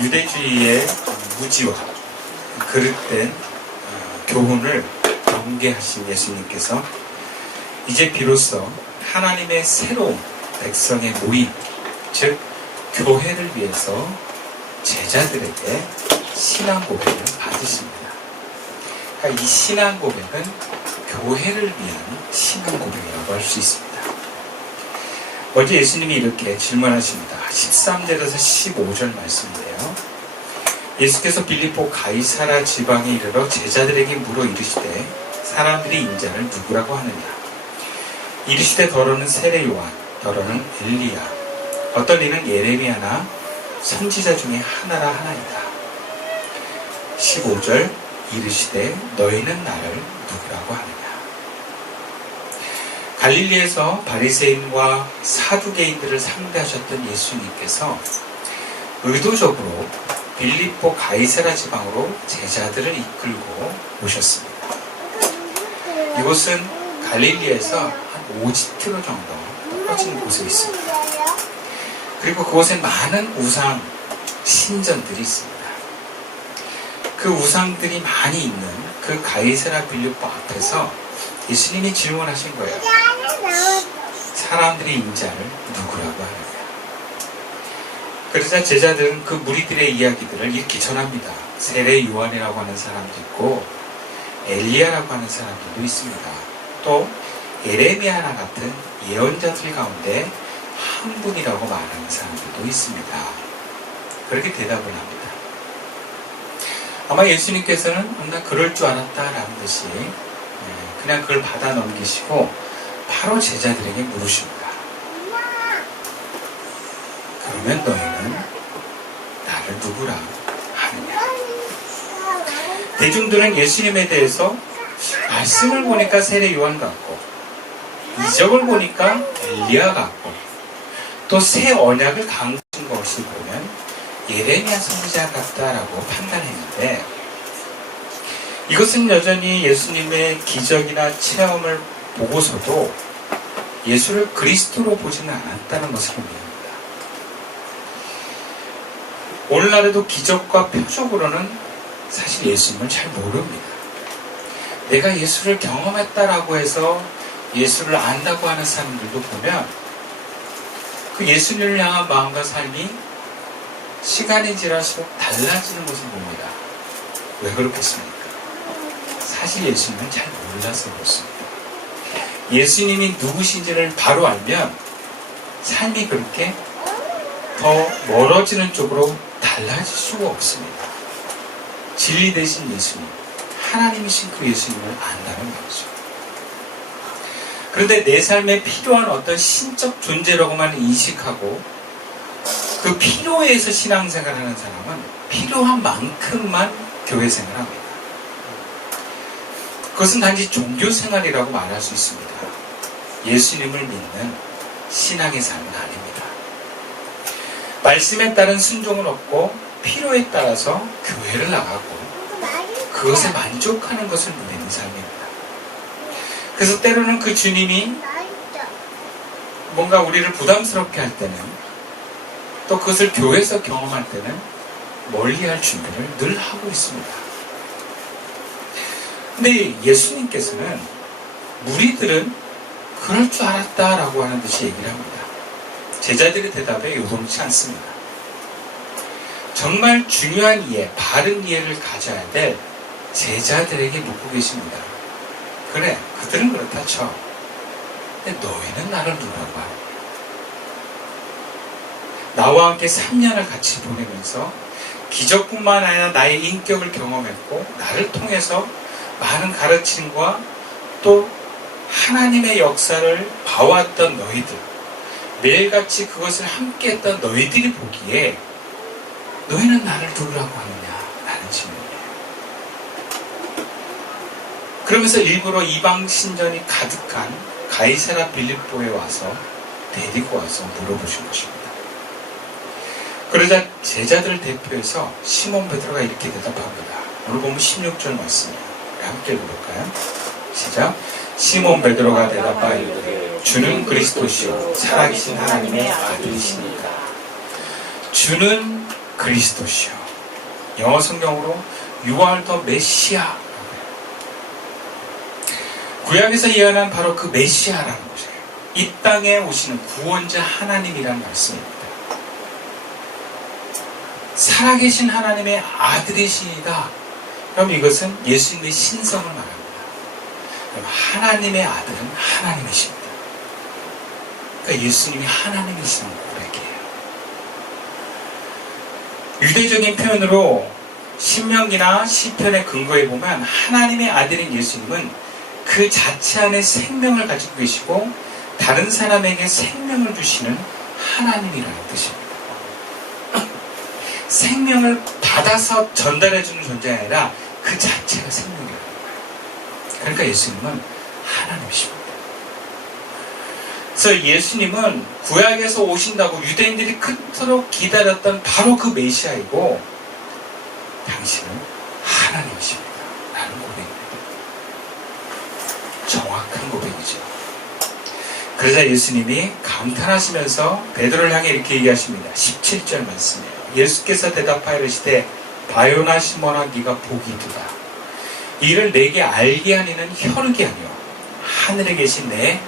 유대주의의 무지와 그릇된 교훈을 경계하신 예수님께서 이제 비로소 하나님의 새로운 백성의 모임, 즉 교회를 위해서 제자들에게 신앙 고백을 받으십니다. 그러니까 이 신앙 고백은 교회를 위한 신앙 고백이라고 할 수 있습니다. 먼저 예수님이 이렇게 질문하십니다. 13절에서 15절 말씀인데요. 예수께서 빌립보 가이사라 지방에 이르러 제자들에게 물어 이르시되 사람들이 인자를 누구라고 하느냐. 이르시되 더러는 세례 요한, 더러는 엘리야, 어떤 이는 예레미야나 선지자 중에 하나라 하나이다. 15절 이르시되 너희는 나를 누구라고 하느냐. 갈릴리에서 바리새인과 사두개인들을 상대하셨던 예수님께서 의도적으로 빌립보 가이사라 지방으로 제자들을 이끌고 오셨습니다. 이곳은 갈릴리에서 한 50km 정도 떨어진 곳에 있습니다. 그리고 그곳에 많은 우상 신전들이 있습니다. 그 우상들이 많이 있는 그 가이사라 빌립보 앞에서 예수님이 질문하신 거예요. 사람들이 인자를 누구라고 하느냐. 그러자 제자들은 그 무리들의 이야기들을 이렇게 전합니다. 세례 요한이라고 하는 사람도 있고 엘리야라고 하는 사람들도 있습니다. 또 예레미야나 같은 예언자들 가운데 한 분이라고 말하는 사람들도 있습니다. 그렇게 대답을 합니다. 아마 예수님께서는 나 그럴 줄 알았다라는 듯이 그냥 그걸 받아 넘기시고 바로 제자들에게 물으십니다. 그러면 너희는 나를 누구라 하느냐. 대중들은 예수님에 대해서 말씀을 보니까 세례 요한 같고 이적을 보니까 엘리야 같고 또 새 언약을 강조한 것을 보면 예레미야 선지자 같다라고 판단했는데, 이것은 여전히 예수님의 기적이나 체험을 보고서도 예수를 그리스도로 보지는 않았다는 것을 의미합니다. 오늘날에도 기적과 표적으로는 사실 예수님을 잘 모릅니다. 내가 예수를 경험했다라고 해서 예수를 안다고 하는 사람들도 보면 그 예수님을 향한 마음과 삶이 시간이 지날수록 달라지는 것을 봅니다. 왜 그렇겠습니까? 사실 예수님은 잘 몰라서 그렇습니다. 예수님이 누구신지를 바로 알면 삶이 그렇게 더 멀어지는 쪽으로 달라질 수가 없습니다. 진리 되신 예수님, 하나님이신 그 예수님을 안다는 거죠. 그런데 내 삶에 필요한 어떤 신적 존재라고만 인식하고 그 필요에서 신앙생활하는 사람은 필요한 만큼만 교회생활을 합니다. 그것은 단지 종교생활이라고 말할 수 있습니다. 예수님을 믿는 신앙의 삶은 아닙니다. 말씀에 따른 순종은 없고 필요에 따라서 교회를 나가고 그것에 만족하는 것을 누리는 삶입니다. 그래서 때로는 그 주님이 뭔가 우리를 부담스럽게 할 때는, 또 그것을 교회에서 경험할 때는 멀리할 준비를 늘 하고 있습니다. 근데 예수님께서는 무리들은 그럴 줄 알았다라고 하는 듯이 얘기를 합니다. 제자들의 대답에 요동치 않습니다. 정말 중요한 이해, 바른 이해를 가져야 될 제자들에게 묻고 계십니다. 그래, 그들은 그렇다 쳐. 근데 너희는 나를 누구라고 하느냐. 나와 함께 3년을 같이 보내면서 기적뿐만 아니라 나의 인격을 경험했고 나를 통해서 많은 가르침과 또 하나님의 역사를 봐왔던 너희들, 매일같이 그것을 함께했던 너희들이 보기에 너희는 나를 누구라고 하느냐 라는 질문이에요. 그러면서 일부러 이방 신전이 가득한 가이사라 빌립보에 와서 데리고 와서 물어보신 것입니다. 그러자 제자들을 대표해서 시몬 베드로가 이렇게 대답합니다. 오늘 보면 16절 말씀이에요. 함께 읽어볼까요? 시작. 시몬 베드로가 대답하여 주는 그리스도시요 살아계신 하나님의 아들이시니까. 주는 그리스도시요. 영어 성경으로 You are the Messiah. 구약에서 예언한 바로 그 메시아라는 것이에요. 이 땅에 오시는 구원자 하나님이라는 말씀입니다. 살아계신 하나님의 아들이시다. 그럼 이것은 예수님의 신성을 말합니다. 그럼 하나님의 아들은 하나님이십니다. 그러니까 예수님이 하나님이시는 고백이에요. 유대적인 표현으로 신명기나 시편에 근거해 보면 하나님의 아들인 예수님은 그 자체 안에 생명을 가지고 계시고 다른 사람에게 생명을 주시는 하나님이라는 뜻입니다. 생명을 받아서 전달해주는 존재가 아니라 그 자체가 생명이라는 거예요. 그러니까 예수님은 하나님이십니다. 그래서 예수님은 구약에서 오신다고 유대인들이 그토록 기다렸던 바로 그 메시아이고 당신은 하나님이십니다. 라는 고백입니다. 정확한 고백이죠. 그러자 예수님이 감탄하시면서 베드로를 향해 이렇게 얘기하십니다. 17절 말씀이에요. 예수께서 대답하여 이르시되 바요나 시몬아 네가 복이 두다. 이를 내게 알게 하니는 혈육이 아니요 하늘에 계신 내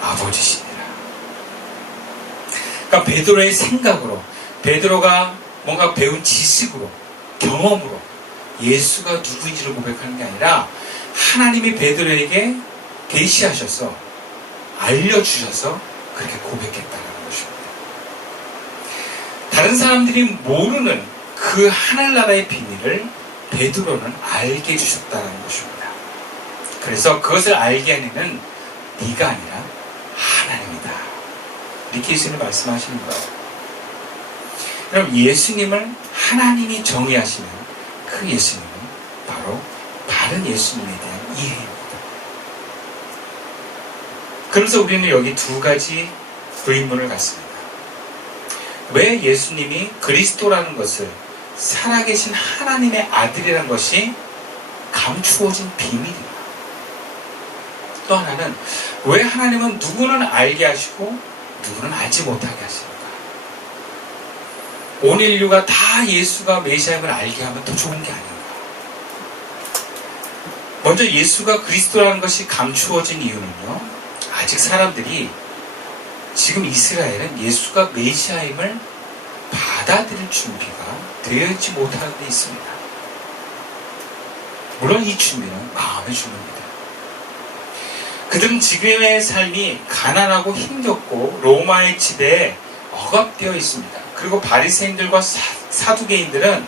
아버지시니라. 그러니까 베드로의 생각으로, 베드로가 뭔가 배운 지식으로, 경험으로 예수가 누구인지를 고백하는 게 아니라 하나님이 베드로에게 계시하셔서 알려주셔서 그렇게 고백했다는 것입니다. 다른 사람들이 모르는 그 하늘나라의 비밀을 베드로는 알게 해주셨다는 것입니다. 그래서 그것을 알게 하는 네가 아니라 하나님이다. 이렇게 예수님이 말씀하시는 거예요. 그럼 예수님을 하나님이 정의하시는 그 예수님은 바로 다른 예수님에 대한 이해입니다. 그래서 우리는 여기 두 가지 의문을 갖습니다. 왜 예수님이 그리스도라는 것을 살아계신 하나님의 아들이라는 것이 감추어진 비밀입니다. 또 하나는 왜 하나님은 누구는 알게 하시고 누구는 알지 못하게 하십니까? 온 인류가 다 예수가 메시아임을 알게 하면 더 좋은 게 아닌가? 먼저 예수가 그리스도라는 것이 감추어진 이유는요, 아직 사람들이 지금 이스라엘은 예수가 메시아임을 받아들일 준비가 되어 있지 못하는 데 있습니다. 물론 이 준비는 마음의 준비입니다. 그들은 지금의 삶이 가난하고 힘겹고 로마의 지배에 억압되어 있습니다. 그리고 바리새인들과 사두개인들은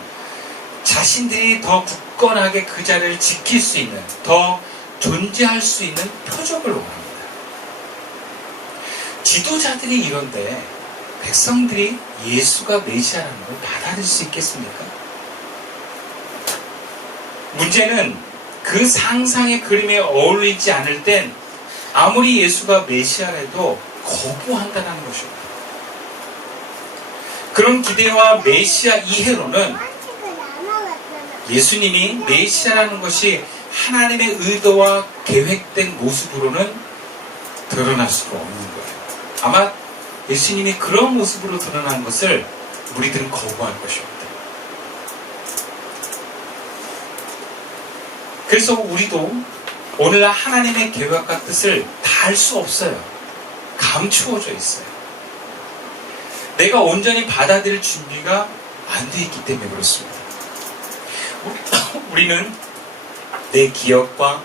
자신들이 더 굳건하게 그 자리를 지킬 수 있는, 더 존재할 수 있는 표적을 원합니다. 지도자들이 이런데 백성들이 예수가 메시아라는 걸 받아들일 수 있겠습니까? 문제는 그 상상의 그림에 어울리지 않을 땐 아무리 예수가 메시아라도 거부한다는 것입니다. 그런 기대와 메시아 이해로는 예수님이 메시아라는 것이 하나님의 의도와 계획된 모습으로는 드러날 수가 없는 거예요. 아마 예수님이 그런 모습으로 드러난 것을 우리들은 거부할 것입니다. 그래서 우리도 오늘날 하나님의 계획과 뜻을 다 알 수 없어요. 감추어져 있어요. 내가 온전히 받아들일 준비가 안 돼 있기 때문에 그렇습니다. 우리는 내 기억과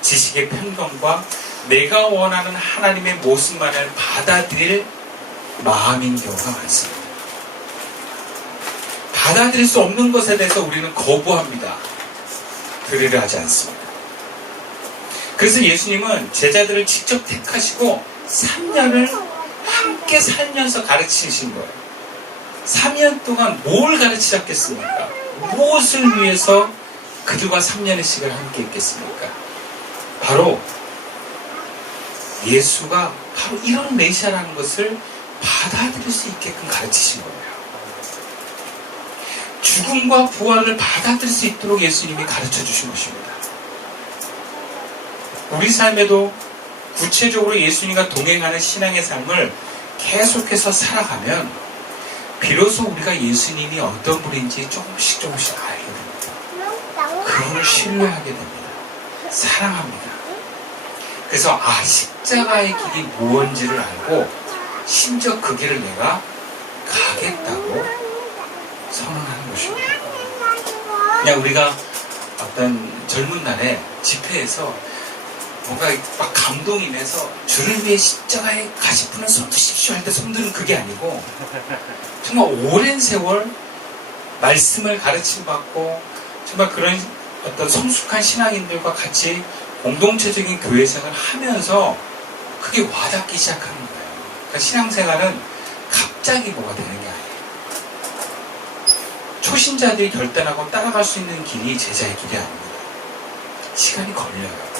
지식의 편견과 내가 원하는 하나님의 모습만을 받아들일 마음인 경우가 많습니다. 받아들일 수 없는 것에 대해서 우리는 거부합니다. 들으려 하지 않습니다. 그래서 예수님은 제자들을 직접 택하시고 3년을 함께 살면서 가르치신 거예요. 3년 동안 뭘 가르치셨겠습니까? 무엇을 위해서 그들과 3년의 시간을 함께 했겠습니까? 바로 예수가 바로 이런 메시아라는 것을 받아들일 수 있게끔 가르치신 거예요. 죽음과 부활을 받아들일 수 있도록 예수님이 가르쳐 주신 것입니다. 우리 삶에도 구체적으로 예수님과 동행하는 신앙의 삶을 계속해서 살아가면 비로소 우리가 예수님이 어떤 분인지 조금씩 알게 됩니다. 그분을 신뢰하게 됩니다. 사랑합니다. 그래서 십자가의 길이 무언지를 알고 심지어 그 길을 내가 가겠다고 선언하는 것입니다. 그냥 우리가 어떤 젊은 날에 집회에서 뭔가 막 감동이 나서 주를 위해 십자가에 가시분을 손드십시오 할 때 손드는 그게 아니고 정말 오랜 세월 말씀을 가르침받고 정말 그런 어떤 성숙한 신앙인들과 같이 공동체적인 교회 생활을 하면서 그게 와닿기 시작하는 거예요. 그러니까 신앙생활은 갑자기 뭐가 되는 게 아니에요. 초신자들이 결단하고 따라갈 수 있는 길이 제자의 길이 아닙니다. 시간이 걸려요.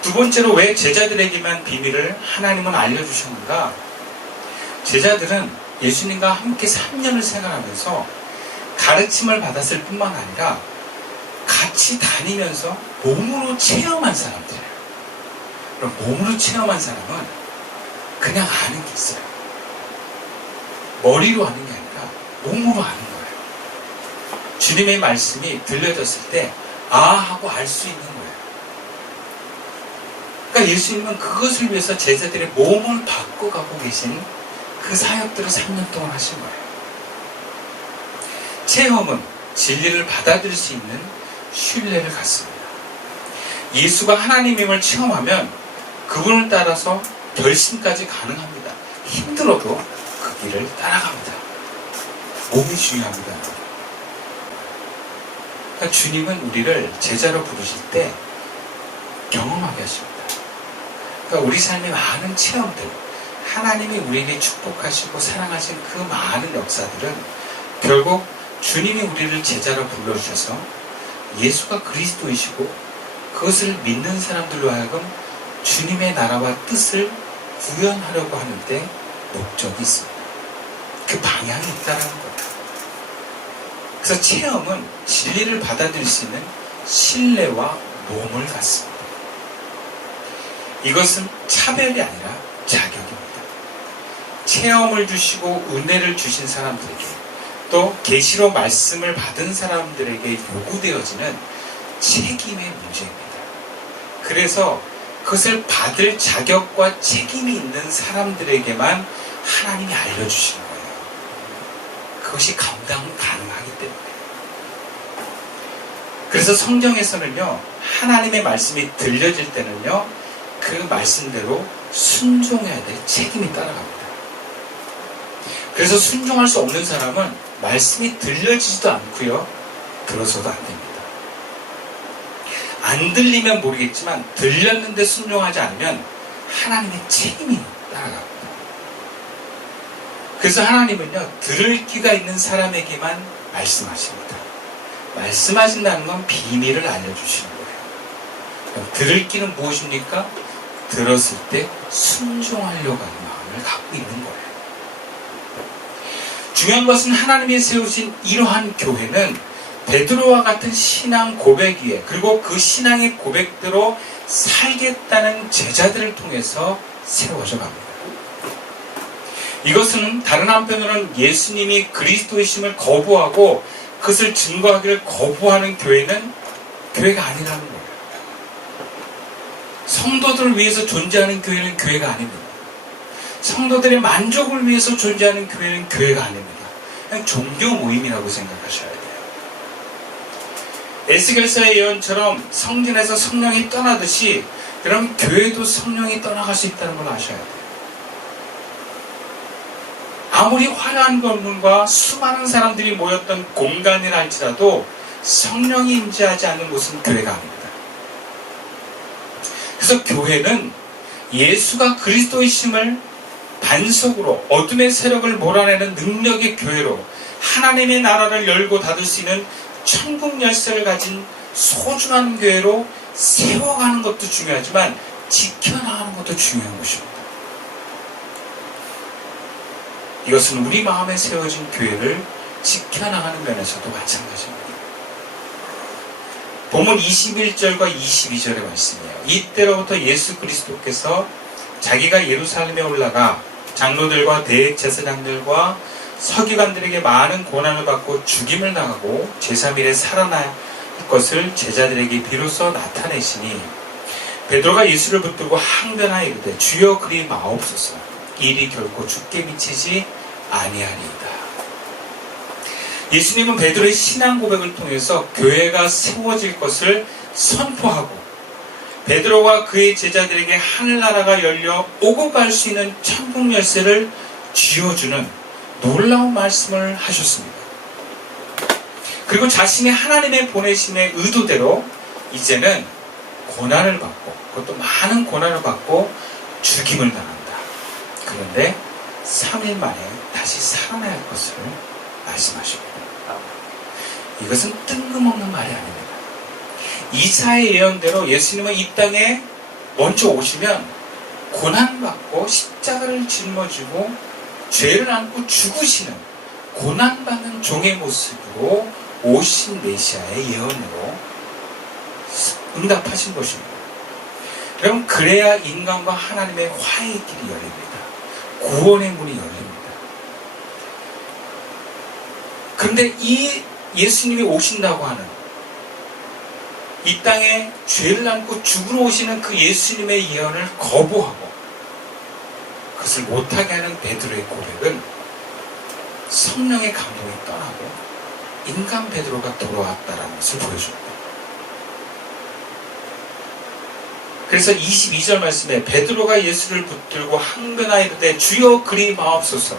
두 번째로 왜 제자들에게만 비밀을 하나님은 알려주셨는가? 제자들은 예수님과 함께 3년을 생활하면서 가르침을 받았을 뿐만 아니라 같이 다니면서 몸으로 체험한 사람들이에요. 그럼 몸으로 체험한 사람은 그냥 아는 게 있어요. 머리로 아는 게 아니라 몸으로 아는 거예요. 주님의 말씀이 들려졌을 때 하고 알 수 있는 거예요. 그러니까 예수님은 그것을 위해서 제자들의 몸을 바꿔가고 계신 그 사역들을 3년 동안 하신 거예요. 체험은 진리를 받아들일 수 있는 신뢰를 갖습니다. 예수가 하나님임을 체험하면 그분을 따라서 결심까지 가능합니다. 힘들어도 그 길을 따라갑니다. 몸이 중요합니다. 그러니까 주님은 우리를 제자로 부르실 때 경험하게 하십니다. 그러니까 우리 삶의 많은 체험들, 하나님이 우리에게 축복하시고 사랑하신 그 많은 역사들은 결국 주님이 우리를 제자로 불러주셔서 예수가 그리스도이시고 그것을 믿는 사람들로 하여금 주님의 나라와 뜻을 구현하려고 하는데 목적이 있습니다. 그 방향이 있다는 거예요. 그래서 체험은 진리를 받아들일 수 있는 신뢰와 몸을 갖습니다. 이것은 차별이 아니라 자격입니다. 체험을 주시고 은혜를 주신 사람들에게 또 계시로 말씀을 받은 사람들에게 요구되어지는 책임의 문제입니다. 그래서 그것을 받을 자격과 책임이 있는 사람들에게만 하나님이 알려주시는 거예요. 그것이 감당 가능하기 때문에. 그래서 성경에서는요, 하나님의 말씀이 들려질 때는요, 그 말씀대로 순종해야 될 책임이 따라갑니다. 그래서 순종할 수 없는 사람은 말씀이 들려지지도 않고요, 들어서도 안 됩니다. 안 들리면 모르겠지만 들렸는데 순종하지 않으면 하나님의 책임이 따라갑니다. 그래서 하나님은요, 들을 귀가 있는 사람에게만 말씀하십니다. 말씀하신다는 건 비밀을 알려주시는 거예요. 들을 귀는 무엇입니까? 들었을 때 순종하려고 하는 마음을 갖고 있는 거예요. 중요한 것은 하나님이 세우신 이러한 교회는 베드로와 같은 신앙 고백 위에, 그리고 그 신앙의 고백대로 살겠다는 제자들을 통해서 세워져 갑니다. 이것은 다른 한편으로는 예수님이 그리스도이심을 거부하고 그것을 증거하기를 거부하는 교회는 교회가 아니라는 거예요. 성도들을 위해서 존재하는 교회는 교회가 아닙니다. 성도들의 만족을 위해서 존재하는 교회는 교회가 아닙니다. 그냥 종교 모임이라고 생각하셔야 돼요. 에스겔서의 예언처럼 성전에서 성령이 떠나듯이 그럼 교회도 성령이 떠나갈 수 있다는 걸 아셔야 돼요. 아무리 화려한 건물과 수많은 사람들이 모였던 공간이라 할지라도 성령이 임재하지 않는 곳은 교회가 아닙니다. 그래서 교회는 예수가 그리스도이심을 반석으로 어둠의 세력을 몰아내는 능력의 교회로 하나님의 나라를 열고 닫을 수 있는 천국 열쇠를 가진 소중한 교회로 세워가는 것도 중요하지만 지켜나가는 것도 중요한 것입니다. 이것은 우리 마음에 세워진 교회를 지켜나가는 면에서도 마찬가지입니다. 본문 21절과 22절의 말씀이에요. 이때로부터 예수 그리스도께서 자기가 예루살렘에 올라가 장로들과 대제사장들과 서기관들에게 많은 고난을 받고 죽임을 당하고 제3일에 살아날 것을 제자들에게 비로소 나타내시니 베드로가 예수를 붙들고 항변하여 이르되 주여 그리 마옵소서 일이 결코 죽게 미치지 아니하리이다. 예수님은 베드로의 신앙 고백을 통해서 교회가 세워질 것을 선포하고 베드로와 그의 제자들에게 하늘나라가 열려 오고 갈 수 있는 천국 열쇠를 쥐어주는 놀라운 말씀을 하셨습니다. 그리고 자신의 하나님의 보내심의 의도대로 이제는 고난을 받고 그것도 많은 고난을 받고 죽임을 당한다. 그런데 3일 만에 다시 살아날 것을 말씀하십니다. 이것은 뜬금없는 말이 아닙니다. 이사의 예언대로 예수님은 이 땅에 먼저 오시면 고난받고 십자가를 짊어지고 죄를 안고 죽으시는 고난받는 종의 모습으로 오신 메시아의 예언으로 응답하신 것입니다. 여러분, 그래야 인간과 하나님의 화해의 길이 열립니다. 구원의 문이 열립니다. 그런데 이 예수님이 오신다고 하는 이 땅에 죄를 안고 죽으러 오시는 그 예수님의 예언을 거부하고 그것을 못하게 하는 베드로의 고백은 성령의 감동이 떠나고 인간 베드로가 돌아왔다는 것을 보여줍니다. 그래서 22절 말씀에 베드로가 예수를 붙들고 항변하이르되 주여 그리 마옵소서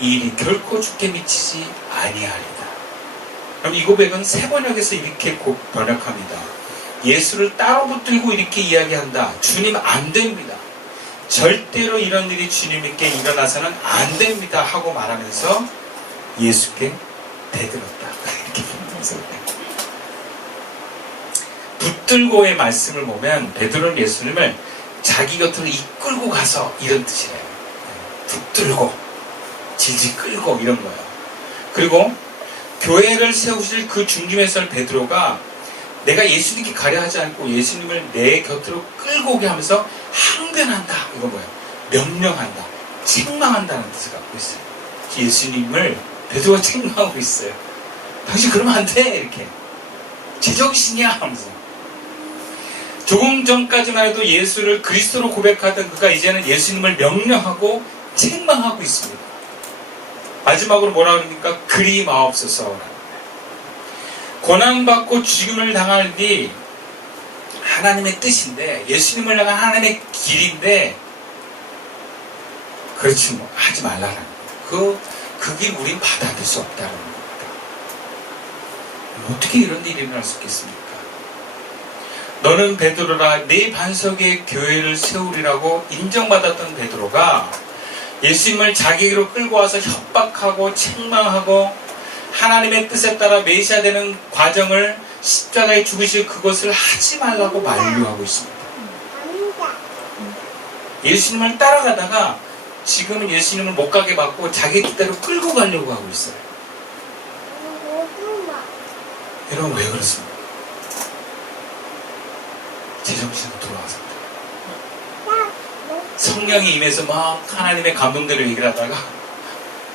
이 일이 결코 죽게 미치지 아니하리다. 그럼 이 고백은 세 번역에서 이렇게 번역합니다. 예수를 따로 붙들고 이렇게 이야기한다. 주님 안 됩니다. 절대로 이런 일이 주님께 일어나서는 안 됩니다 하고 말하면서 예수께 대들었다. 이렇게 표현했습니다. 붙들고의 말씀을 보면 베드로는 예수님을 자기 곁으로 이끌고 가서 이런 뜻이래요. 붙들고 질질 끌고 이런 거예요. 그리고 교회를 세우실 그 중심에 설 베드로가 내가 예수님께 가려 하지 않고 예수님을 내 곁으로 끌고 오게 하면서 항변한다. 이건 뭐예요? 명령한다. 책망한다는 뜻을 갖고 있어요. 예수님을 베드로가 책망하고 있어요. 당신 그러면 안 돼. 이렇게. 제정신이야 하면서. 조금 전까지만 해도 예수를 그리스도로 고백하던 그가 이제는 예수님을 명령하고 책망하고 있습니다. 마지막으로 뭐라 그러니까 그리 마옵소서. 고난받고 죽임을 당할 뒤 하나님의 뜻인데 예수님을 향한 하나님의 길인데 그렇지 뭐 하지 말라는 거예요. 그 길 우린 받아들일 수 없다는 겁니다. 어떻게 이런 일이 일어날 수 있겠습니까? 너는 베드로라 네 반석의 교회를 세우리라고 인정받았던 베드로가 예수님을 자기로 끌고 와서 협박하고 책망하고 하나님의 뜻에 따라 메시아 되는 과정을 십자가에 죽으실 그것을 하지 말라고 만류하고 있습니다. 예수님을 따라가다가 지금은 예수님을 못 가게 받고 자기 뜻대로 끌고 가려고 하고 있어요. 여러분 왜 그렇습니까? 제정신으로 돌아왔습니다. 성령이 임해서 막 하나님의 감동대로 얘기를 하다가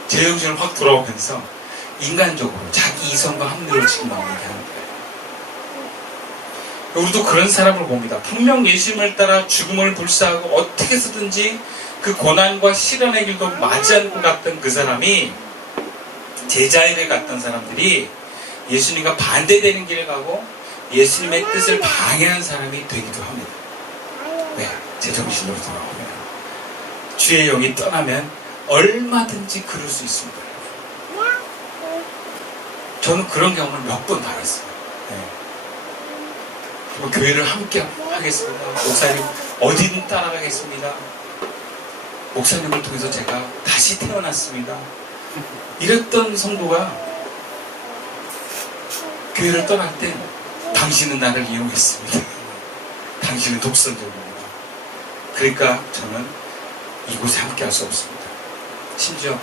제정신을 확 돌아오면서 인간적으로 자기 이성과 합리를 지금 막 얘기하는 거예요. 우리도 그런 사람을 봅니다. 분명 예수님을 따라 죽음을 불사하고 어떻게 해서든지 그 고난과 시련의 길도 맞이할 것 같던 그 사람이 제자의 길 갔던 사람들이 예수님과 반대되는 길을 가고 예수님의 뜻을 방해한 사람이 되기도 합니다. 네, 제정신으로 돌아오면 주의 영이 떠나면 얼마든지 그럴 수 있습니다. 저는 그런 경험을 몇 번 당했어요. 네. 교회를 함께 하겠습니다. 목사님 어디든 따라가겠습니다. 목사님을 통해서 제가 다시 태어났습니다. 이랬던 성도가 교회를 떠날 때 당신은 나를 이용했습니다. 당신은 독선적입니다. 그러니까 저는 이곳에 함께 할 수 없습니다. 심지어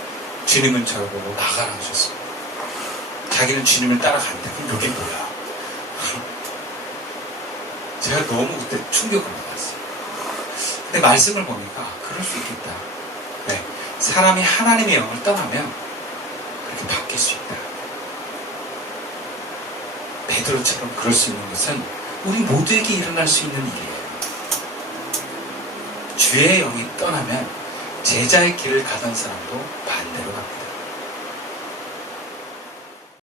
주님은 저를 보고 나가라 하셨습니다. 자기는 주님을 따라간다. 그럼 여기 뭐야? 제가 너무 그때 충격을 받았어요. 근데 말씀을 보니까 그럴 수 있겠다. 네. 사람이 하나님의 영을 떠나면 그렇게 바뀔 수 있다. 베드로처럼 그럴 수 있는 것은 우리 모두에게 일어날 수 있는 일이에요. 주의 영이 떠나면 제자의 길을 가던 사람도 반대로 갑니다.